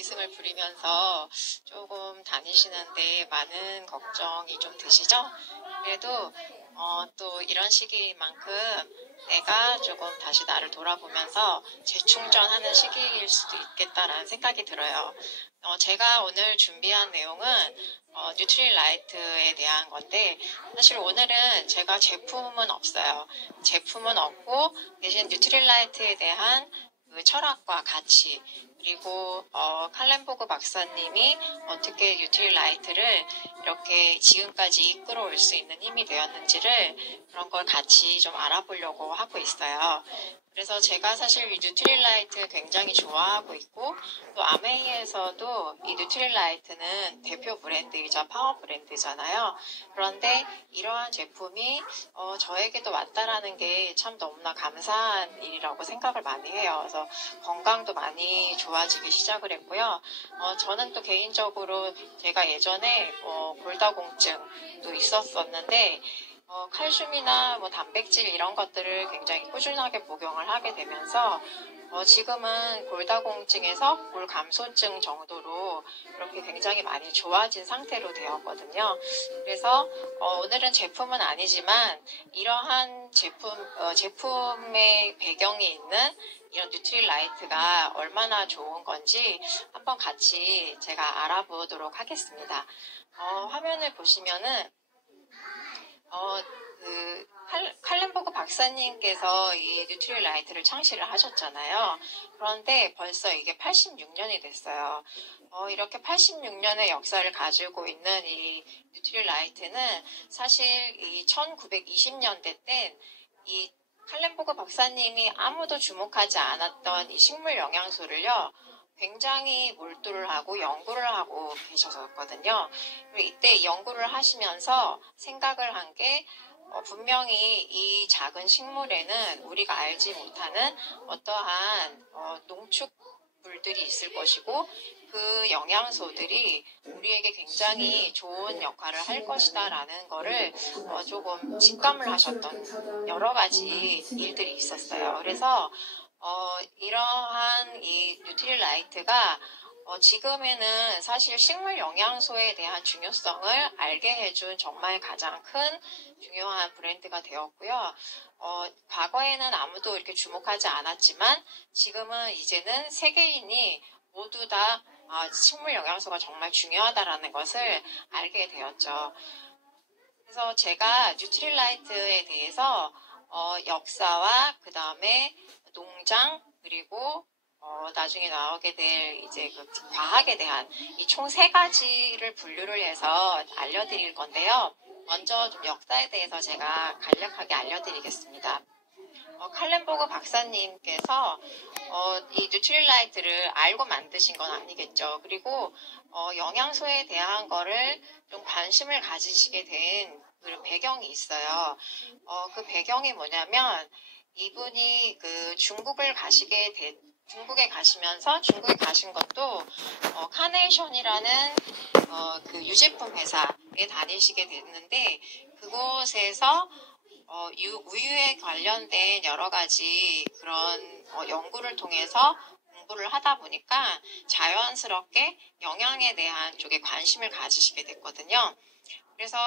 기승을 부리면서 조금 다니시는데 많은 걱정이 좀 드시죠? 그래도 또 이런 시기만큼 내가 조금 다시 나를 돌아보면서 재충전하는 시기일 수도 있겠다라는 생각이 들어요. 제가 오늘 준비한 내용은 뉴트릴라이트에 대한 건데, 사실 오늘은 제가 제품은 없어요. 제품은 없고 대신 뉴트릴라이트에 대한 그 철학과 가치, 그리고 칼렌보그 박사님이 어떻게 뉴트릴라이트를 이렇게 지금까지 이끌어올 수 있는 힘이 되었는지를 그런 걸 같이 좀 알아보려고 하고 있어요. 그래서 제가 사실 이 뉴트릴라이트 굉장히 좋아하고 있고, 또 아메이에서도 이 뉴트릴라이트는 대표 브랜드이자 파워 브랜드잖아요. 그런데 이러한 제품이 저에게도 왔다라는 게 참 너무나 감사한 일이라고 생각을 많이 해요. 그래서 건강도 많이 좋아지기 시작을 했고요. 저는 또 개인적으로 제가 예전에 골다공증도 있었었는데, 칼슘이나 뭐 단백질 이런 것들을 굉장히 꾸준하게 복용을 하게 되면서 지금은 골다공증에서 골감소증 정도로 이렇게 굉장히 많이 좋아진 상태로 되었거든요. 그래서 오늘은 제품은 아니지만 이러한 제품의 배경이 있는 이런 뉴트릴라이트가 얼마나 좋은 건지 한번 같이 제가 알아보도록 하겠습니다. 화면을 보시면은 칼렌보그 박사님께서 이 뉴트릴라이트를 창시를 하셨잖아요. 그런데 벌써 이게 86년이 됐어요. 이렇게 86년의 역사를 가지고 있는 이 뉴트릴라이트는 사실 이 1920년대 때 이 칼렌보그 박사님이 아무도 주목하지 않았던 이 식물 영양소를요, 굉장히 몰두를 하고 연구를 하고 계셨었거든요. 이때 연구를 하시면서 생각을 한 게 분명히 이 작은 식물에는 우리가 알지 못하는 어떠한 농축물들이 있을 것이고, 그 영양소들이 우리에게 굉장히 좋은 역할을 할 것이다 라는 거를 조금 직감을 하셨던 여러 가지 일들이 있었어요. 그래서 이러한 이 뉴트릴라이트가 지금에는 사실 식물 영양소에 대한 중요성을 알게 해준 정말 가장 큰 중요한 브랜드가 되었고요. 과거에는 아무도 이렇게 주목하지 않았지만 지금은 이제는 세계인이 모두 다 식물 영양소가 정말 중요하다라는 것을 알게 되었죠. 그래서 제가 뉴트릴라이트에 대해서 역사와 그 다음에 농장, 그리고 나중에 나오게 될 이제 그 과학에 대한 이 총 3가지를 분류를 해서 알려드릴 건데요. 먼저 좀 역사에 대해서 제가 간략하게 알려드리겠습니다. 칼렌보그 박사님께서 이 뉴트릴라이트를 알고 만드신 건 아니겠죠. 그리고 영양소에 대한 거를 좀 관심을 가지시게 된 그런 배경이 있어요. 그 배경이 뭐냐면 이분이 그 중국에 가시면서 중국에 가신 것도 카네이션이라는 그 유제품 회사에 다니시게 됐는데, 그곳에서 우유에 관련된 여러 가지 그런 연구를 통해서 공부를 하다 보니까 자연스럽게 영양에 대한 쪽에 관심을 가지시게 됐거든요. 그래서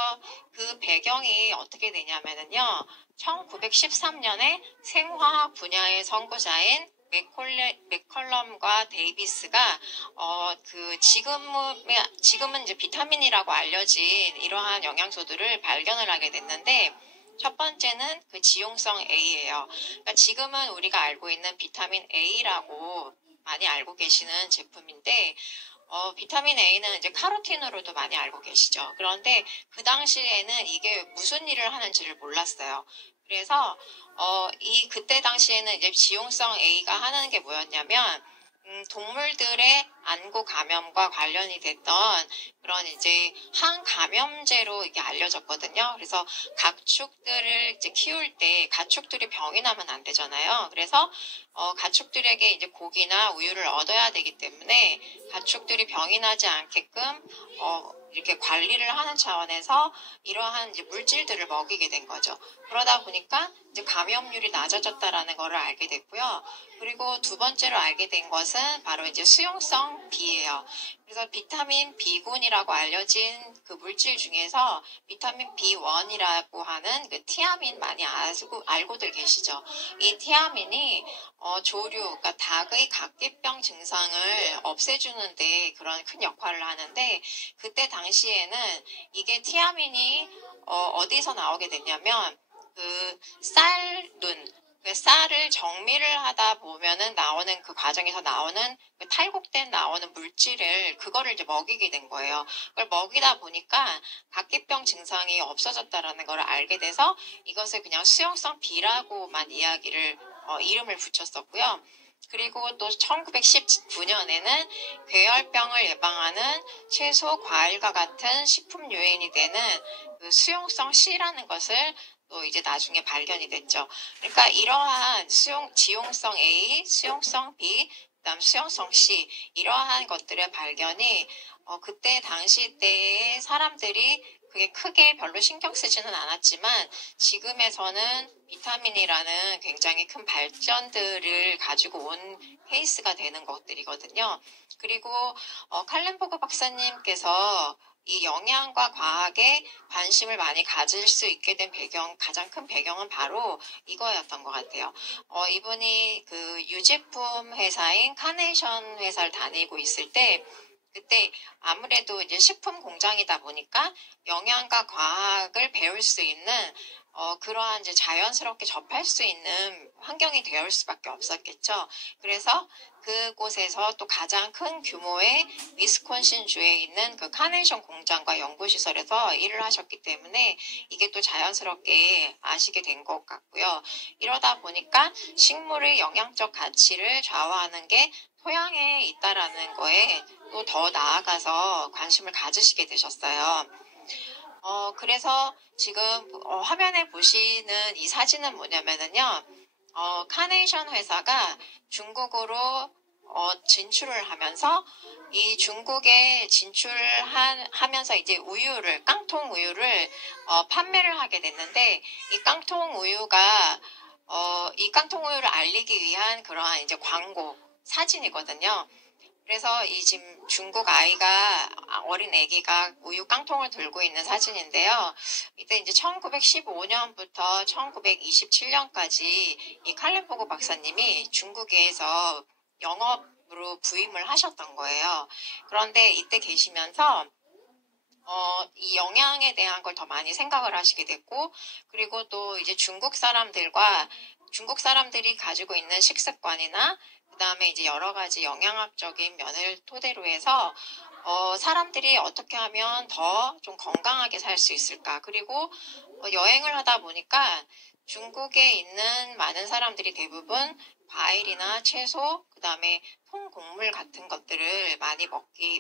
그 배경이 어떻게 되냐면요, 1913년에 생화학 분야의 선구자인 맥컬럼과 데이비스가 지금은 이제 비타민이라고 알려진 이러한 영양소들을 발견을 하게 됐는데, 첫 번째는 그 지용성 A예요. 그러니까 지금은 우리가 알고 있는 비타민 A라고 많이 알고 계시는 제품인데, 비타민 A는 이제 카로틴으로도 많이 알고 계시죠. 그런데 그 당시에는 이게 무슨 일을 하는지를 몰랐어요. 그래서 그때 당시에는 이제 지용성 A가 하는 게 뭐였냐면, 동물들의 안구 감염과 관련이 됐던 그런 이제 항감염제로 이게 알려졌거든요. 그래서 가축들을 이제 키울 때 가축들이 병이 나면 안 되잖아요. 그래서 가축들에게 이제 고기나 우유를 얻어야 되기 때문에 가축들이 병이 나지 않게끔 이렇게 관리를 하는 차원에서 이러한 이제 물질들을 먹이게 된 거죠. 그러다 보니까 이제 감염률이 낮아졌다라는 거를 알게 됐고요. 그리고 두 번째로 알게 된 것은 바로 이제 수용성 B예요. 그래서 비타민 B군이라고 알려진 그 물질 중에서 비타민 B1이라고 하는 그 티아민 많이 알고들 계시죠? 이 티아민이 조류, 그러니까 닭의 각기병 증상을 없애주는데 그런 큰 역할을 하는데 그때 당시에는 이게 티아민이 어디서 나오게 됐냐면 그 쌀눈, 그 쌀을 정밀을 하다 보면은 나오는 그 과정에서 나오는 그 탈곡된 나오는 물질을 그거를 이제 먹이게 된 거예요. 그걸 먹이다 보니까 각기병 증상이 없어졌다라는 걸 알게 돼서 이것을 그냥 수용성 B라고만 이름을 붙였었고요. 그리고 또 1919년에는 괴혈병을 예방하는 채소, 과일과 같은 식품 요인이 되는 그 수용성 C라는 것을 또 이제 나중에 발견이 됐죠. 그러니까 이러한 지용성 A, 수용성 B, 그다음 수용성 C 이러한 것들의 발견이 그때 당시 때의 사람들이 그게 크게 별로 신경 쓰지는 않았지만 지금에서는 비타민이라는 굉장히 큰 발전들을 가지고 온 케이스가 되는 것들이거든요. 그리고 칼렌보그 박사님께서 이 영양과 과학에 관심을 많이 가질 수 있게 된 가장 큰 배경은 바로 이거였던 것 같아요. 이분이 그 유제품 회사인 카네이션 회사를 다니고 있을 때 그때 아무래도 이제 식품 공장이다 보니까 영양과 과학을 배울 수 있는 그러한 이제 자연스럽게 접할 수 있는 환경이 되어 올 수밖에 없었겠죠. 그래서 그곳에서 또 가장 큰 규모의 위스콘신 주에 있는 그 카네이션 공장과 연구시설에서 일을 하셨기 때문에 이게 또 자연스럽게 아시게 된 것 같고요. 이러다 보니까 식물의 영양적 가치를 좌우하는 게 토양에 있다라는 거에 또 더 나아가서 관심을 가지시게 되셨어요. 그래서 지금 화면에 보시는 이 사진은 뭐냐면은요, 카네이션 회사가 중국으로 진출을 하면서 이 중국에 진출하면서 이제 깡통 우유를 판매를 하게 됐는데 이 깡통 우유가 이 깡통 우유를 알리기 위한 그러한 이제 광고 사진이거든요. 그래서 이 지금 중국 어린 아기가 우유 깡통을 들고 있는 사진인데요. 이때 이제 1915년부터 1927년까지 이 칼렌보그 박사님이 중국에서 영업으로 부임을 하셨던 거예요. 그런데 이때 계시면서 이 영양에 대한 걸 더 많이 생각을 하시게 됐고, 그리고 또 이제 중국 사람들이 가지고 있는 식습관이나 그 다음에 이제 여러 가지 영양학적인 면을 토대로 해서 사람들이 어떻게 하면 더 좀 건강하게 살 수 있을까. 그리고 여행을 하다 보니까 중국에 있는 많은 사람들이 대부분 과일이나 채소, 그 다음에 통곡물 같은 것들을 많이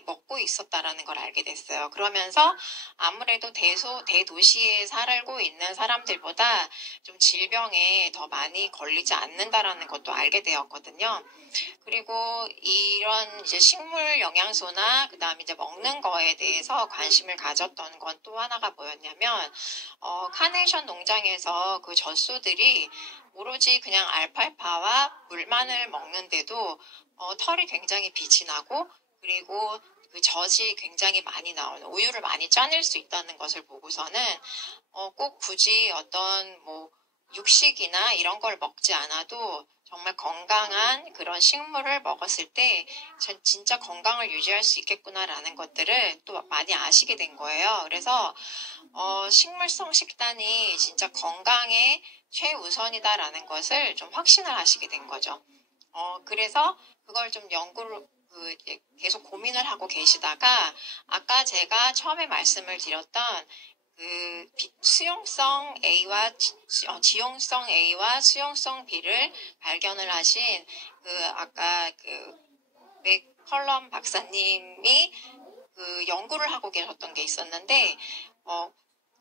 먹고 있었다라는 걸 알게 됐어요. 그러면서 아무래도 대도시에 살고 있는 사람들보다 좀 질병에 더 많이 걸리지 않는다라는 것도 알게 되었거든요. 그리고 이런 이제 식물 영양소나 그다음에 이제 먹는 거에 대해서 관심을 가졌던 건 또 하나가 뭐였냐면 카네이션 농장에서 그 젖소들이 오로지 그냥 알팔파와 물만을 먹는데도 털이 굉장히 빛이 나고 그리고 그 젖이 굉장히 많이 나오는 우유를 많이 짜낼 수 있다는 것을 보고서는 꼭 굳이 어떤 뭐 육식이나 이런 걸 먹지 않아도 정말 건강한 그런 식물을 먹었을 때 진짜 건강을 유지할 수 있겠구나라는 것들을 또 많이 아시게 된 거예요. 그래서 식물성 식단이 진짜 건강에 최우선이다라는 것을 좀 확신을 하시게 된 거죠. 그래서 그걸 좀 연구를 계속 고민을 하고 계시다가 아까 제가 처음에 말씀을 드렸던 그 수용성 A와 지용성 A와 수용성 B를 발견을 하신 그 아까 그 맥컬럼 박사님이 그 연구를 하고 계셨던 게 있었는데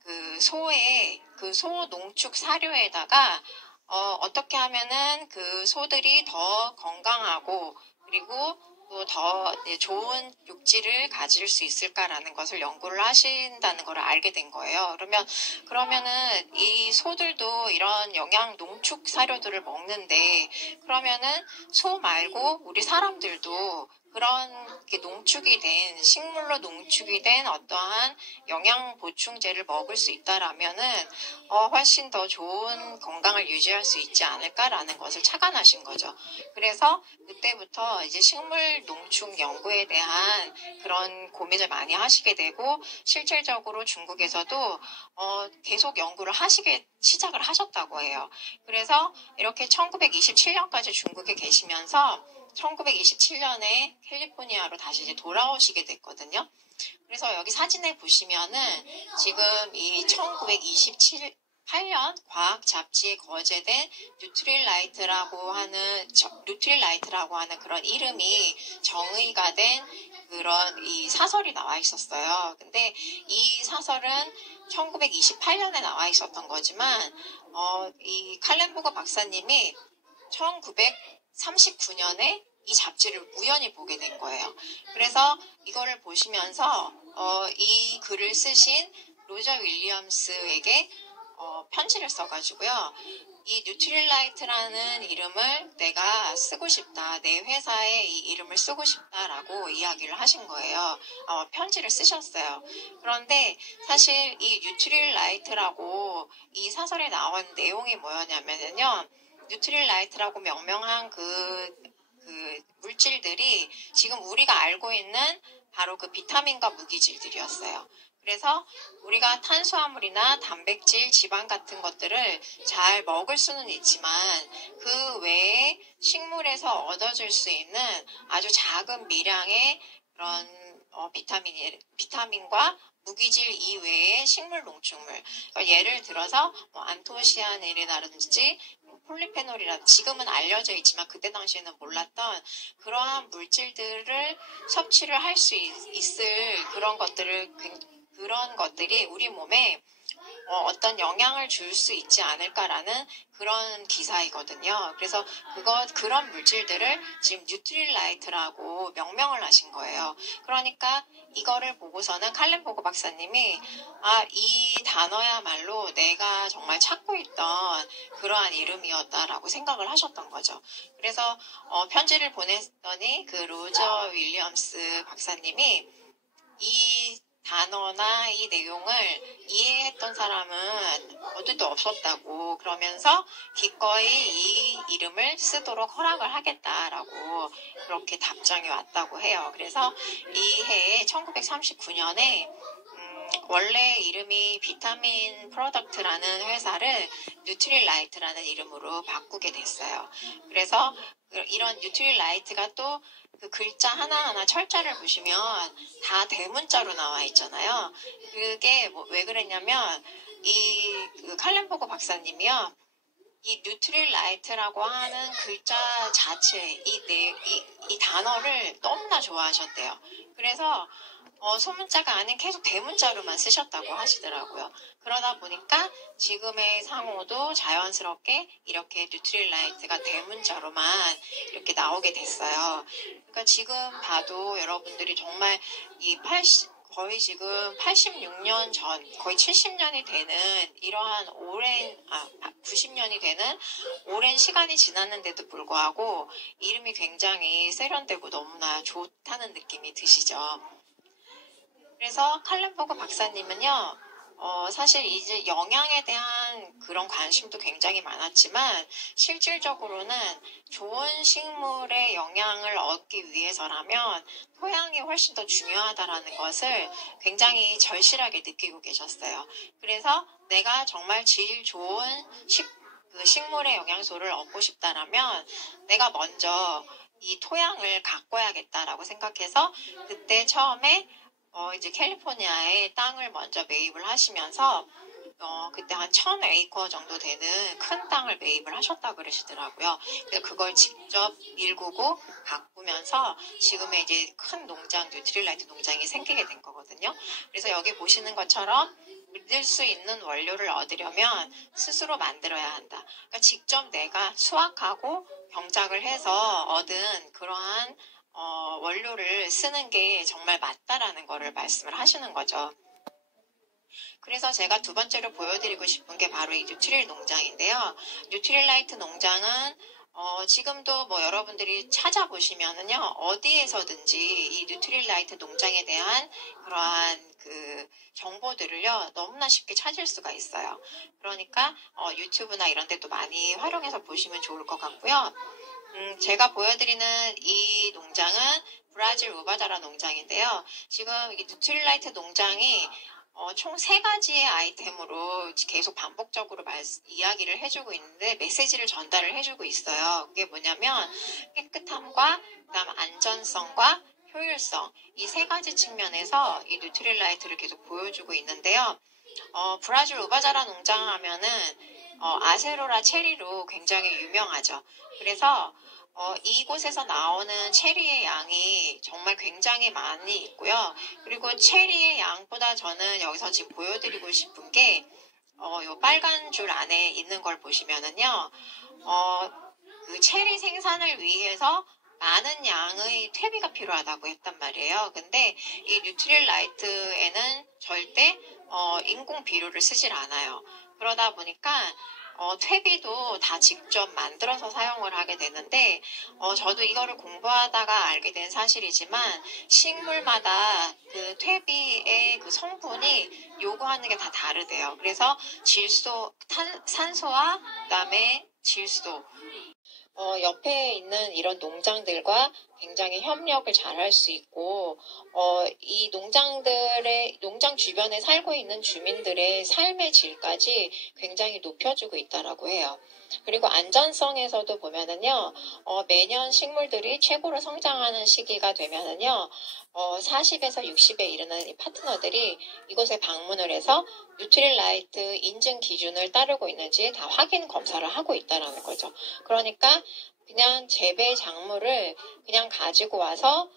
그 소 농축 사료에다가 어떻게 하면은 그 소들이 더 건강하고 그리고 또 더 좋은 육질을 가질 수 있을까라는 것을 연구를 하신다는 걸 알게 된 거예요. 그러면은 이 소들도 이런 영양 농축 사료들을 먹는데, 그러면은 소 말고 우리 사람들도 그런 농축이 된, 식물로 농축이 된 어떠한 영양 보충제를 먹을 수 있다라면은 훨씬 더 좋은 건강을 유지할 수 있지 않을까라는 것을 착안하신 거죠. 그래서 그때부터 이제 식물 농축 연구에 대한 그런 고민을 많이 하시게 되고, 실질적으로 중국에서도 계속 연구를 시작을 하셨다고 해요. 그래서 이렇게 1927년까지 중국에 계시면서 1927년에 캘리포니아로 다시 이제 돌아오시게 됐거든요. 그래서 여기 사진에 보시면은 지금 이 1928년 과학 잡지에 거제된 뉴트릴라이트라고 하는 그런 이름이 정의가 된 그런 이 사설이 나와 있었어요. 근데 이 사설은 1928년에 나와 있었던 거지만, 이 칼렌보거 박사님이 1939년에 이 잡지를 우연히 보게 된 거예요. 그래서 이거를 보시면서 이 글을 쓰신 로저 윌리엄스에게 편지를 써가지고요. 이 뉴트릴라이트라는 이름을 내가 쓰고 싶다. 내 회사에 이 이름을 쓰고 싶다라고 이야기를 하신 거예요. 편지를 쓰셨어요. 그런데 사실 이 뉴트릴라이트라고 이 사설에 나온 내용이 뭐였냐면요. 뉴트릴라이트라고 명명한 그 물질들이 지금 우리가 알고 있는 바로 그 비타민과 무기질들이었어요. 그래서 우리가 탄수화물이나 단백질, 지방 같은 것들을 잘 먹을 수는 있지만 그 외에 식물에서 얻어질 수 있는 아주 작은 미량의 그런 비타민과 무기질 이외의 식물 농축물, 그러니까 예를 들어서 안토시아닌이라든지 폴리페놀이라 지금은 알려져 있지만 그때 당시에는 몰랐던 그러한 물질들을 섭취를 할 수 있을 그런 것들이 우리 몸에 어떤 영향을 줄 수 있지 않을까라는 그런 기사이거든요. 그래서 그런 물질들을 지금 뉴트릴라이트라고 명명을 하신 거예요. 그러니까 이거를 보고서는 칼렌보거 박사님이 이 단어야말로 내가 정말 찾고 있던 그러한 이름이었다라고 생각을 하셨던 거죠. 그래서 편지를 보냈더니 그 로저 윌리엄스 박사님이 이 단어나 이 내용을 이해했던 사람은 어디도 없었다고, 그러면서 기꺼이 이 이름을 쓰도록 허락을 하겠다라고 그렇게 답장이 왔다고 해요. 그래서 이 해에 1939년에 원래 이름이 비타민 프로덕트라는 회사를 뉴트릴라이트라는 이름으로 바꾸게 됐어요. 그래서 이런 뉴트릴라이트가 또 그 글자 하나하나 철자를 보시면 다 대문자로 나와 있잖아요. 그게 왜 그랬냐면 그 칼렌보거 박사님이요. 이 뉴트릴라이트라고 하는 글자 자체, 이 단어를 너무나 좋아하셨대요. 그래서 소문자가 아닌 계속 대문자로만 쓰셨다고 하시더라고요. 그러다 보니까 지금의 상호도 자연스럽게 이렇게 뉴트릴라이트가 대문자로만 이렇게 나오게 됐어요. 그러니까 지금 봐도 여러분들이 정말 거의 지금 86년 전, 거의 70년이 되는 이러한 90년이 되는 오랜 시간이 지났는데도 불구하고 이름이 굉장히 세련되고 너무나 좋다는 느낌이 드시죠. 그래서 칼렌보거 박사님은요, 사실 이제 영양에 대한 그런 관심도 굉장히 많았지만 실질적으로는 좋은 식물의 영양을 얻기 위해서라면 토양이 훨씬 더 중요하다라는 것을 굉장히 절실하게 느끼고 계셨어요. 그래서 내가 정말 질 좋은 식물의 영양소를 얻고 싶다라면 내가 먼저 이 토양을 가꿔야겠다라고 생각해서 그때 처음에 이제 캘리포니아에 땅을 먼저 매입을 하시면서 그때 한 1000에이커 정도 되는 큰 땅을 매입을 하셨다고 그러시더라고요. 그래서 그걸 직접 일구고 가꾸면서 지금의 이제 큰 농장, 뉴트릴라이트 농장이 생기게 된 거거든요. 그래서 여기 보시는 것처럼 믿을 수 있는 원료를 얻으려면 스스로 만들어야 한다. 그러니까 직접 내가 수확하고 경작을 해서 얻은 그러한 원료를 쓰는 게 정말 맞다라는 거를 말씀을 하시는 거죠. 그래서 제가 두 번째로 보여드리고 싶은 게 바로 이 뉴트릴 농장인데요. 뉴트릴라이트 농장은 지금도 뭐 여러분들이 찾아보시면은요, 어디에서든지 이 뉴트릴라이트 농장에 대한 그러한 그 정보들을요, 너무나 쉽게 찾을 수가 있어요. 그러니까 유튜브나 이런 데도 많이 활용해서 보시면 좋을 것 같고요. 제가 보여드리는 이 농장은 브라질 우바다라 농장인데요. 지금 이 뉴트릴라이트 농장이 총 3가지의 아이템으로 계속 반복적으로 이야기를 해주고 있는데 메시지를 전달을 해주고 있어요. 그게 뭐냐면 깨끗함과 그다음 안전성과 효율성 이 3가지 측면에서 이 뉴트릴라이트를 계속 보여주고 있는데요. 브라질 우바자라 농장 하면은 아세로라 체리로 굉장히 유명하죠. 그래서 이곳에서 나오는 체리의 양이 정말 굉장히 많이 있고요. 그리고 체리의 양보다 저는 여기서 지금 보여드리고 싶은 게, 요 빨간 줄 안에 있는 걸 보시면은요, 그 체리 생산을 위해서 많은 양의 퇴비가 필요하다고 했단 말이에요. 근데 이 뉴트릴 라이트에는 절대 인공 비료를 쓰질 않아요. 그러다 보니까 퇴비도 다 직접 만들어서 사용을 하게 되는데 저도 이거를 공부하다가 알게 된 사실이지만 식물마다 그 퇴비의 그 성분이 요구하는 게 다 다르대요. 그래서 질소, 산소와 그다음에 질소 옆에 있는 이런 농장들과 굉장히 협력을 잘 할 수 있고, 이 농장 주변에 살고 있는 주민들의 삶의 질까지 굉장히 높여주고 있다라고 해요. 그리고 안전성에서도 보면은요, 매년 식물들이 최고로 성장하는 시기가 되면은요, 40에서 60에 이르는 이 파트너들이 이곳에 방문을 해서 뉴트릴라이트 인증 기준을 따르고 있는지 다 확인 검사를 하고 있다라는 거죠. 그러니까 그냥 재배 작물을 그냥 가지고 와서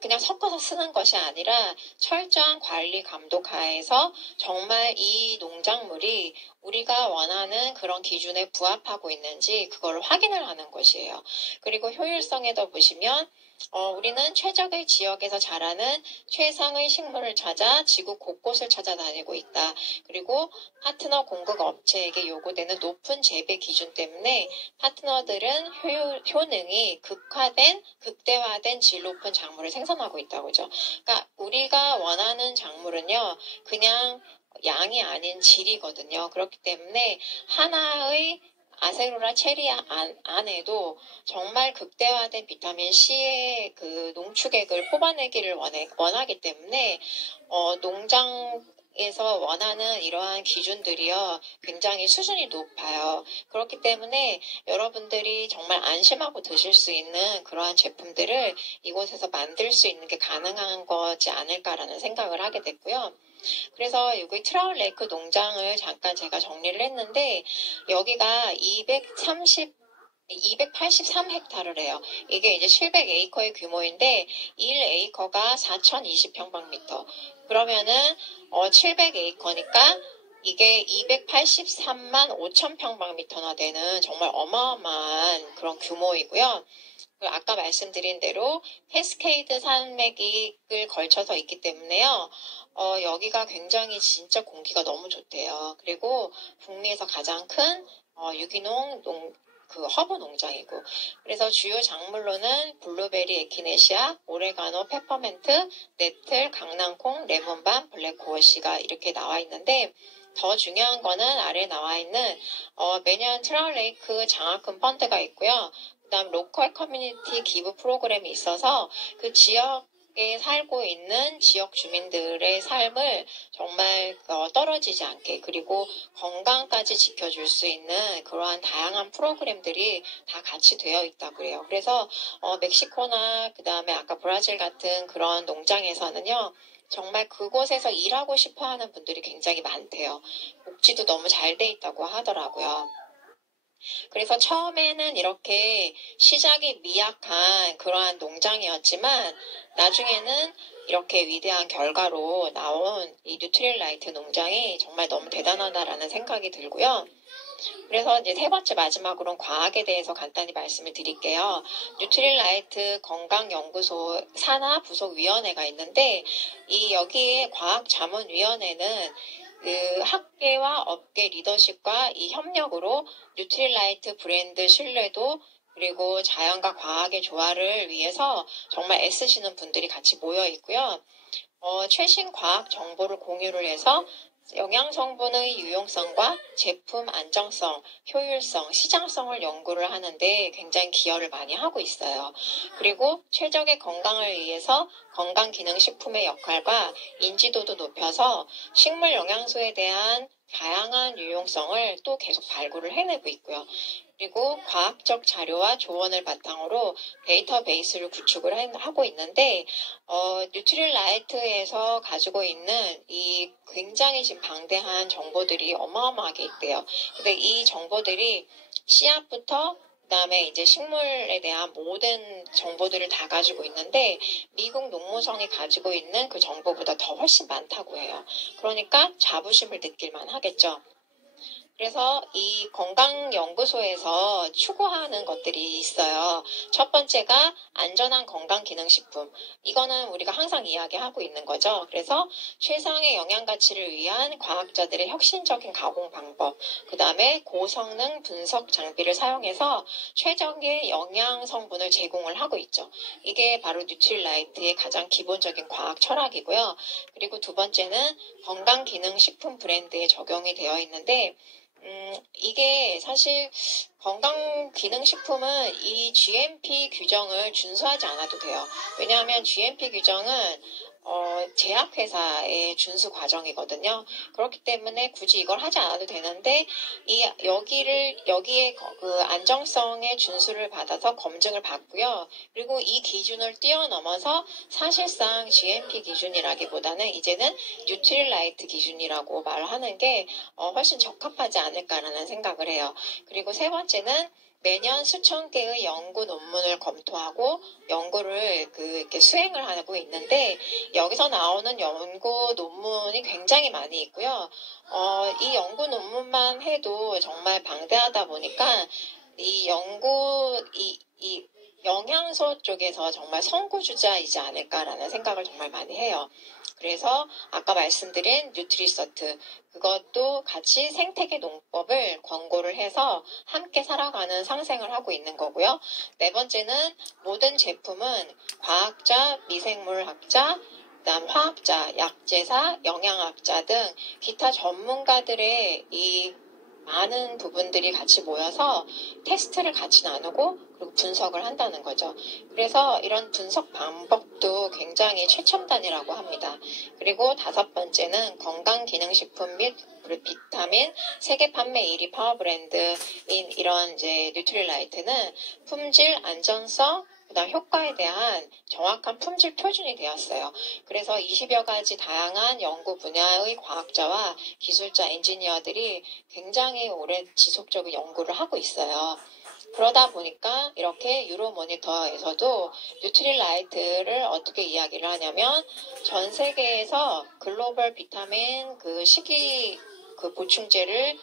그냥 섞어서 쓰는 것이 아니라 철저한 관리 감독 하에서 정말 이 농작물이 우리가 원하는 그런 기준에 부합하고 있는지 그걸 확인을 하는 것이에요. 그리고 효율성에도 보시면 우리는 최적의 지역에서 자라는 최상의 식물을 찾아 지구 곳곳을 찾아다니고 있다. 그리고 파트너 공급 업체에게 요구되는 높은 재배 기준 때문에 파트너들은 효능이 극대화된 질 높은 작물을 생산하고 있다고 하죠. 그러니까 우리가 원하는 작물은요, 그냥 양이 아닌 질이거든요. 그렇기 때문에 하나의 아세로라 체리 안에도 정말 극대화된 비타민 C의 그 농축액을 뽑아내기를 원하기 때문에 농장에서 원하는 이러한 기준들이요 굉장히 수준이 높아요. 그렇기 때문에 여러분들이 정말 안심하고 드실 수 있는 그러한 제품들을 이곳에서 만들 수 있는 게 가능한 거지 않을까라는 생각을 하게 됐고요. 그래서 여기 트라울 레이크 농장을 잠깐 제가 정리를 했는데 여기가 283헥타를 해요. 이게 이제 700에이커의 규모인데 1에이커가 4,020평방미터. 그러면은 700에이커니까 이게 283만 5천 평방미터나 되는 정말 어마어마한 그런 규모이고요. 아까 말씀드린 대로 캐스케이드 산맥을 걸쳐서 있기 때문에요. 여기가 굉장히 진짜 공기가 너무 좋대요. 그리고 북미에서 가장 큰 유기농 허브 농장이고, 그래서 주요 작물로는 블루베리, 에키네시아, 오레가노, 페퍼멘트, 네틀, 강낭콩, 레몬밤, 블랙고어시가 이렇게 나와 있는데, 더 중요한 거는 아래에 나와 있는 매년 트라울 레이크 장학금 펀드가 있고요. 그다음 로컬 커뮤니티 기부 프로그램이 있어서 그 지역에 살고 있는 지역 주민들의 삶을 정말 떨어지지 않게 그리고 건강까지 지켜줄 수 있는 그러한 다양한 프로그램들이 다 같이 되어 있다고 해요. 그래서 멕시코나 그다음에 아까 브라질 같은 그런 농장에서는요. 정말 그곳에서 일하고 싶어 하는 분들이 굉장히 많대요. 복지도 너무 잘 돼 있다고 하더라고요. 그래서 처음에는 이렇게 시작이 미약한 그러한 농장이었지만 나중에는 이렇게 위대한 결과로 나온 이 뉴트릴라이트 농장이 정말 너무 대단하다라는 생각이 들고요. 그래서 이제 세 번째 마지막으로는 과학에 대해서 간단히 말씀을 드릴게요. 뉴트릴라이트 건강연구소 산하 부속위원회가 있는데 여기에 과학자문위원회는 그 학계와 업계 리더십과 이 협력으로 뉴트릴라이트 브랜드 신뢰도 그리고 자연과 과학의 조화를 위해서 정말 애쓰시는 분들이 같이 모여 있고요. 최신 과학 정보를 공유를 해서 영양 성분의 유용성과 제품 안정성, 효율성, 시장성을 연구를 하는데 굉장히 기여를 많이 하고 있어요. 그리고 최적의 건강을 위해서 건강기능식품의 역할과 인지도도 높여서 식물 영양소에 대한 다양한 유용성을 또 계속 발굴을 해내고 있고요. 그리고 과학적 자료와 조언을 바탕으로 데이터베이스를 구축을 하고 있는데 뉴트릴라이트에서 가지고 있는 이 굉장히 지금 방대한 정보들이 어마어마하게 있대요. 근데 이 정보들이 씨앗부터 그다음에 이제 식물에 대한 모든 정보들을 다 가지고 있는데 미국 농무성이 가지고 있는 그 정보보다 더 훨씬 많다고 해요. 그러니까 자부심을 느낄만 하겠죠. 그래서 이 건강연구소에서 추구하는 것들이 있어요. 첫 번째가 안전한 건강기능식품. 이거는 우리가 항상 이야기하고 있는 거죠. 그래서 최상의 영양가치를 위한 과학자들의 혁신적인 가공 방법, 그 다음에 고성능 분석 장비를 사용해서 최적의 영양 성분을 제공을 하고 있죠. 이게 바로 뉴트릴라이트의 가장 기본적인 과학 철학이고요. 그리고 두 번째는 건강기능식품 브랜드에 적용이 되어 있는데 이게 사실 건강기능식품은 이 GMP 규정을 준수하지 않아도 돼요. 왜냐하면 GMP 규정은 제약회사의 준수 과정이거든요. 그렇기 때문에 굳이 이걸 하지 않아도 되는데, 여기에 그 안정성의 준수를 받아서 검증을 받고요. 그리고 이 기준을 뛰어넘어서 사실상 GMP 기준이라기보다는 이제는 뉴트릴라이트 기준이라고 말하는 게 훨씬 적합하지 않을까라는 생각을 해요. 그리고 세 번째는 매년 수천 개의 연구 논문을 검토하고 연구를 이렇게 수행을 하고 있는데 여기서 나오는 연구 논문이 굉장히 많이 있고요. 이 연구 논문만 해도 정말 방대하다 보니까 이 영양소 쪽에서 정말 선구주자이지 않을까라는 생각을 정말 많이 해요. 그래서 아까 말씀드린 뉴트리서트 그것도 같이 생태계 농법을 권고를 해서 함께 살아가는 상생을 하고 있는 거고요. 네 번째는 모든 제품은 과학자, 미생물학자, 그다음 화학자, 약제사, 영양학자 등 기타 전문가들의 이 많은 부분들이 같이 모여서 테스트를 같이 나누고 그리고 분석을 한다는 거죠. 그래서 이런 분석 방법도 굉장히 최첨단이라고 합니다. 그리고 다섯 번째는 건강기능식품 및 비타민 세계 판매 1위 파워 브랜드인 이런 이제 뉴트릴라이트는 품질, 안전성, 그다음 효과에 대한 정확한 품질 표준이 되었어요. 그래서 20여 가지 다양한 연구 분야의 과학자와 기술자, 엔지니어들이 굉장히 오래 지속적인 연구를 하고 있어요. 그러다 보니까 이렇게 유로모니터에서도 뉴트릴라이트를 어떻게 이야기를 하냐면 전 세계에서 글로벌 비타민 그 식이 그 보충제를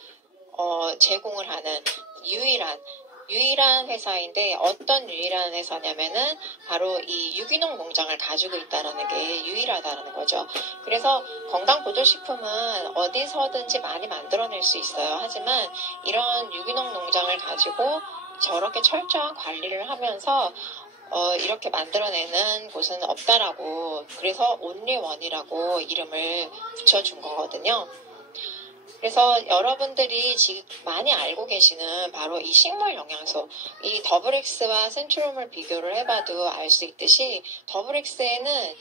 제공을 하는 유일한 회사인데 어떤 유일한 회사냐면은 바로 이 유기농 농장을 가지고 있다라는 게 유일하다는 거죠. 그래서 건강보조식품은 어디서든지 많이 만들어낼 수 있어요. 하지만 이런 유기농 농장을 가지고 저렇게 철저한 관리를 하면서 이렇게 만들어내는 곳은 없다라고 그래서 온리원이라고 이름을 붙여준 거거든요. 그래서 여러분들이 지금 많이 알고 계시는 바로 이 식물 영양소, 이 더블엑스와 센트룸을 비교를 해봐도 알 수 있듯이 더블엑스에는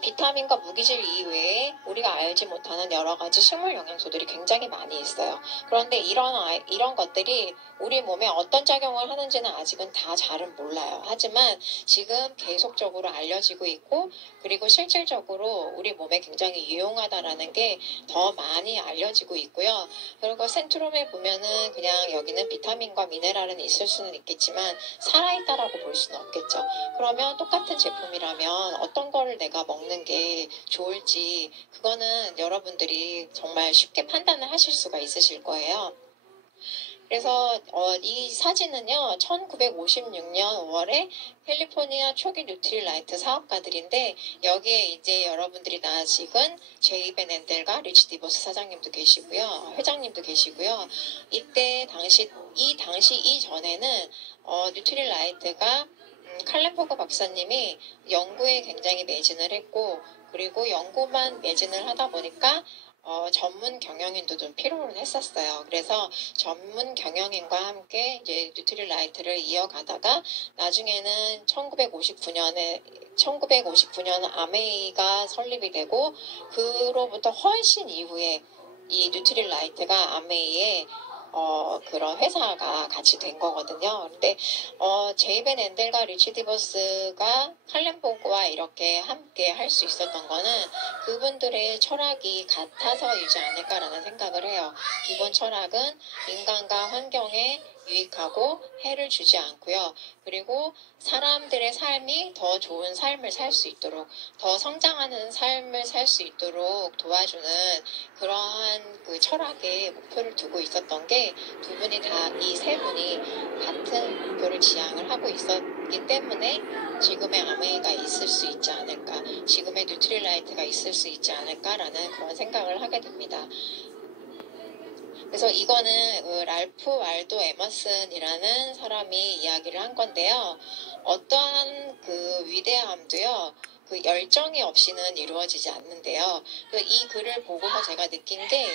비타민과 무기질 이외에 우리가 알지 못하는 여러 가지 식물 영양소들이 굉장히 많이 있어요. 그런데 이런 것들이 우리 몸에 어떤 작용을 하는지는 아직은 다 잘은 몰라요. 하지만 지금 계속적으로 알려지고 있고 그리고 실질적으로 우리 몸에 굉장히 유용하다라는 게 더 많이 알려지고 있고요. 그리고 센트룸에 보면은 그냥 여기는 비타민과 미네랄은 있을 수는 있겠지만 살아있다라고 볼 수는 없겠죠. 그러면 똑같은 제품이라면 어떤 거를 내가 먹는 게 좋을지 그거는 여러분들이 정말 쉽게 판단을 하실 수가 있으실 거예요. 그래서 이 사진은요, 1956년 5월에 캘리포니아 초기 뉴트릴라이트 사업가들인데 여기에 이제 여러분들이 아직은 제이 벤 앤델과 리치 디버스 사장님도 계시고요, 회장님도 계시고요. 당시 이전에는 뉴트릴라이트가 칼렌포그 박사님이 연구에 굉장히 매진을 했고, 그리고 연구만 매진을 하다 보니까 전문 경영인도 좀 필요로 했었어요. 그래서 전문 경영인과 함께 이제 뉴트릴라이트를 이어가다가 나중에는 1959년 아메이가 설립이 되고, 그로부터 훨씬 이후에 이 뉴트릴라이트가 아메이에 그런 회사가 같이 된 거거든요. 근데, 제이벤 앤델과 리치 디버스가 칼렌보그와 이렇게 함께 할 수 있었던 거는 그분들의 철학이 같아서이지 않을까라는 생각을 해요. 기본 철학은 인간과 환경에 유익하고 해를 주지 않고요. 그리고 사람들의 삶이 더 좋은 삶을 살 수 있도록, 더 성장하는 삶을 살 수 있도록 도와주는 그러한 그 철학의 목표를 두고 있었던 게, 두 분이 다, 이 세 분이 같은 목표를 지향을 하고 있었기 때문에 지금의 아메이가 있을 수 있지 않을까, 지금의 뉴트릴라이트가 있을 수 있지 않을까라는 그런 생각을 하게 됩니다. 그래서 이거는 랄프 왈도 에머슨이라는 사람이 이야기를 한 건데요. 어떠한 그 위대함도요, 그 열정이 없이는 이루어지지 않는데요. 이 글을 보고서 제가 느낀 게,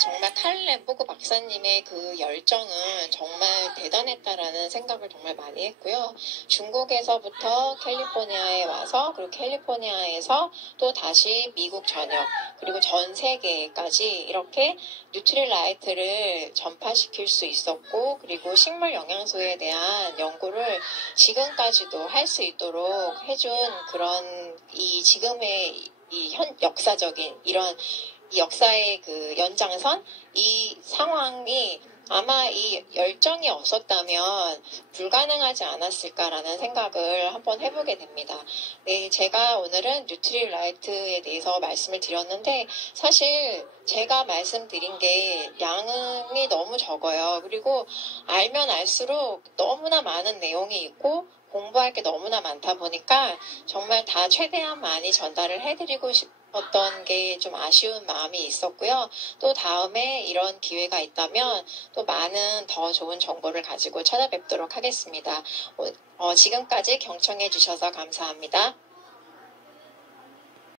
정말 칼렌보그 박사님의 그 열정은 정말 대단했다라는 생각을 정말 많이 했고요. 중국에서부터 캘리포니아에 와서, 그리고 캘리포니아에서 또 다시 미국 전역, 그리고 전 세계까지 이렇게 뉴트릴라이트를 전파시킬 수 있었고, 그리고 식물 영양소에 대한 연구를 지금까지도 할 수 있도록 해준 그런 이 지금의 이 역사적인 이런 이 역사의 그 연장선, 이 상황이 아마 이 열정이 없었다면 불가능하지 않았을까라는 생각을 한번 해보게 됩니다. 네, 제가 오늘은 뉴트릴라이트에 대해서 말씀을 드렸는데, 사실 제가 말씀드린 게 양이 너무 적어요. 그리고 알면 알수록 너무나 많은 내용이 있고 공부할 게 너무나 많다 보니까 정말 다 최대한 많이 전달을 해드리고 싶었던 게 좀 아쉬운 마음이 있었고요. 또 다음에 이런 기회가 있다면 또 많은 더 좋은 정보를 가지고 찾아뵙도록 하겠습니다. 지금까지 경청해 주셔서 감사합니다.